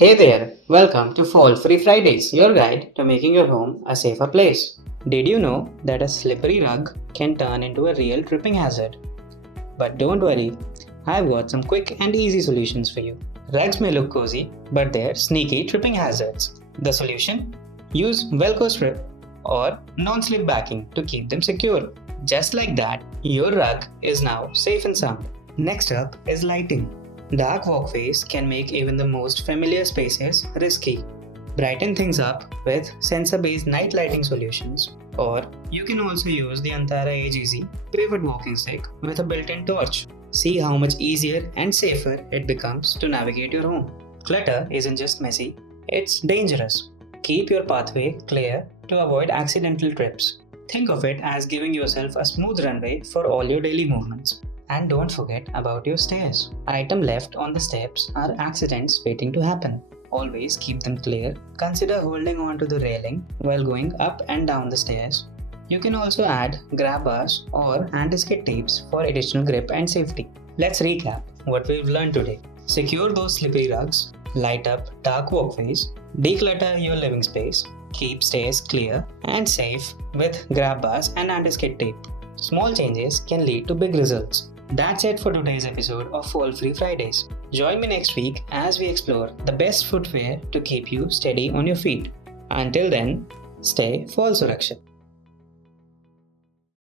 Hey there, welcome to Fall Free Fridays, your guide to making your home a safer place. Did you know that a slippery rug can turn into a real tripping hazard? But don't worry, I've got some quick and easy solutions for you. Rugs may look cozy, but they're sneaky tripping hazards. The solution? Use Velcro strip or non-slip backing to keep them secure. Just like that, your rug is now safe and sound. Next up is lighting. Dark walkways can make even the most familiar spaces risky. Brighten things up with sensor-based night lighting solutions, or you can also use the Antara AGEasy pivot walking stick with a built-in torch. See how much easier and safer it becomes to navigate your home. Clutter isn't just messy, it's dangerous. Keep your pathway clear to avoid accidental trips. Think of it as giving yourself a smooth runway for all your daily movements. And don't forget about your stairs. Items left on the steps are accidents waiting to happen. Always keep them clear. Consider holding on to the railing while going up and down the stairs. You can also add grab bars or anti-skid tapes for additional grip and safety. Let's recap what we've learned today. Secure those slippery rugs, light up dark walkways, declutter your living space, keep stairs clear and safe with grab bars and anti-skid tape. Small changes can lead to big results. That's it for today's episode of Fall Free Fridays. Join me next week as we explore the best footwear to keep you steady on your feet. Until then, stay fall surakshit.